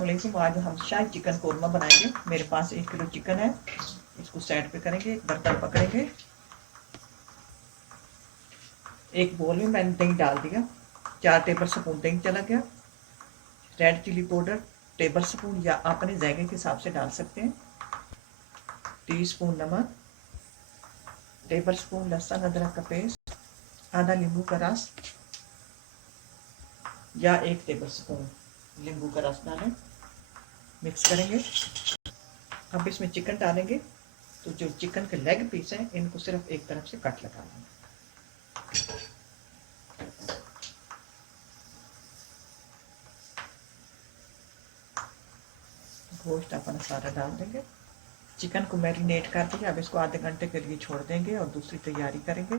अस्सलामुअलैकुम। आज हम शाही चिकन कोरमा बनाएंगे। मेरे पास 1 किलो चिकन है। इसको साइड पे करेंगे। एक बर्तन पकड़ेंगे। एक बोल में मैंने दही डाल दिया। 4 टेबल स्पून दही चला गया। Red chilli powder tablespoon या अपने जायके के हिसाब से डाल सकते हैं। टीस्पून नमक, टेबल स्पून लहसुन अदरक का पेस्ट, आधा नींबू का रस या 1 टेबल स्पून नींबू का रस डालें। मिक्स करेंगे। अब इसमें चिकन डालेंगे। तो जो चिकन के लेग पीस हैं इनको सिर्फ एक तरफ से कट लगा लेंगे। गोश्त अपना सारा डाल देंगे। चिकन को मैरिनेट कर दिया। अब इसको आधे घंटे के लिए छोड़ देंगे और दूसरी तैयारी करेंगे।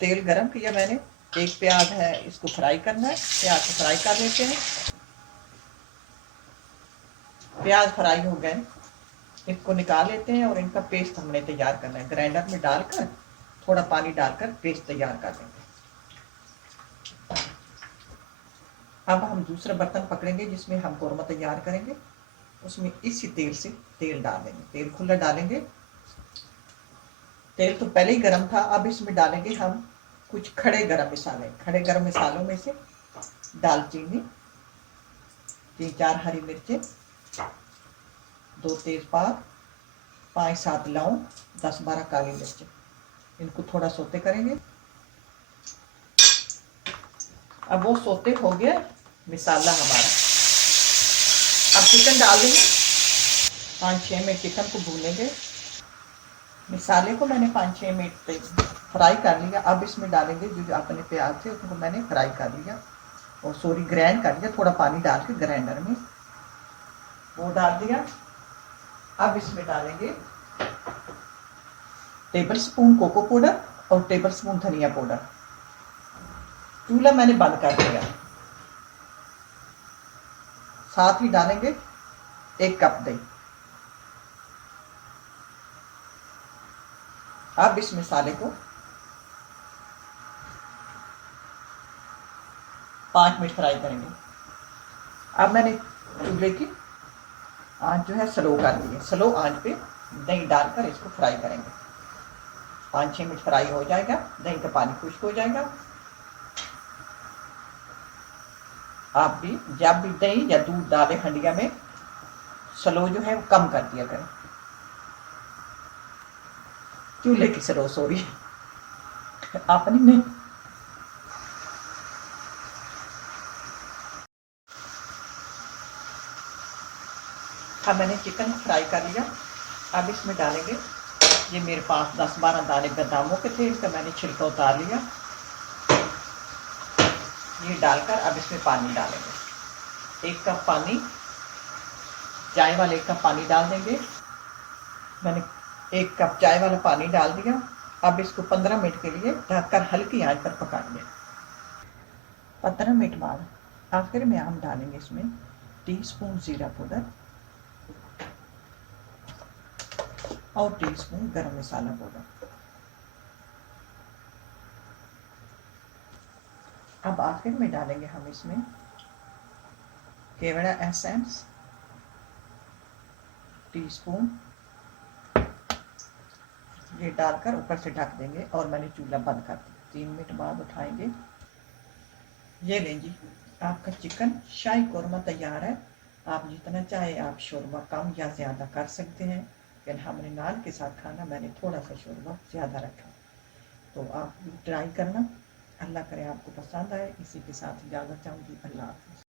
तेल गरम किया मैंने। एक प्याज है, इसको फ्राई करना है। प्याज को फ्राई कर लेते हैं। प्याज फ्राई हो गए, इसको निकाल लेते हैं और इनका पेस्ट हमने तैयार करना है। ग्राइंडर में डालकर थोड़ा पानी डालकर पेस्ट तैयार कर देंगे। अब हम दूसरा बर्तन पकड़ेंगे जिसमें हम कोरमा तैयार करेंगे। उसमें इसी तेल से तेल डाल देंगे। तेल खुला डालेंगे। तेल तो पहले ही गर्म था। अब इसमें डालेंगे हम कुछ खड़े गरम मसाले। खड़े गरम मसालों में से दालचीनी, 3-4 हरी मिर्चें, 2 तेजपात, 5-7 लौंग, 10-12 काली मिर्च। इनको थोड़ा सोते करेंगे। अब वो सोते हो गया मसाला हमारा। अब चिकन डाल देंगे। 5-6 मिनट चिकन को भूनेंगे। मसाले को मैंने 5-6 मिनट फ्राई कर लिया। अब इसमें डालेंगे जो अपने प्याज थे उनको मैंने फ्राई कर लिया और सॉरी ग्राइंड कर लिया। थोड़ा पानी डाल के ग्राइंडर में वो डाल दिया। अब इसमें डालेंगे टेबल स्पून कोको पाउडर और टेबल स्पून धनिया पाउडर। चूल्हा मैंने बंद कर दिया। साथ ही डालेंगे 1 कप दही। अब इस मसाले को 5 मिनट फ्राई करेंगे। अब मैंने चूल्हे की आंच जो है स्लो कर दी है। स्लो आंच पे दही डालकर इसको फ्राई करेंगे। 5-6 मिनट फ्राई हो जाएगा। दही का पानी खुश्क हो जाएगा। आप भी जब भी दही या दूध डालें हंडिया में, स्लो जो है वो कम कर दिया करें। चूल्हे की स्लो, सॉरी अपनी नहीं। अब मैंने चिकन फ्राई कर लिया। अब इसमें डालेंगे, ये मेरे पास 10-12 दाने बादामों के थे, इसका मैंने छिलका उतार लिया। ये डालकर अब इसमें पानी डालेंगे। 1 कप पानी, चाय वाले 1 कप पानी डाल देंगे। मैंने 1 कप चाय वाला पानी डाल दिया। अब इसको 15 मिनट के लिए ढककर हल्की आंच पर पकाएंगे। 15 मिनट बाद आखिर में हम डालेंगे इसमें टीस्पून जीरा पाउडर और टीस्पून गरम मसाला पाउडर। अब आखिर में डालेंगे हम इसमें केवड़ा एसेंस टीस्पून। ये डालकर ऊपर से ढक देंगे और मैंने चूल्हा बंद कर दिया। 3 मिनट बाद उठाएंगे। ये लें जी, आपका चिकन शाही कोरमा तैयार है। आप जितना चाहे आप शोरबा कम या ज़्यादा कर सकते हैं, लेकिन हमने नान के साथ खाना, मैंने थोड़ा सा शोरबा ज़्यादा रखा। तो आप ट्राई करना। अल्लाह करे आपको पसंद आए। इसी के साथ इजाज़त चाहूँगी। अल्लाह हाफ़िज़।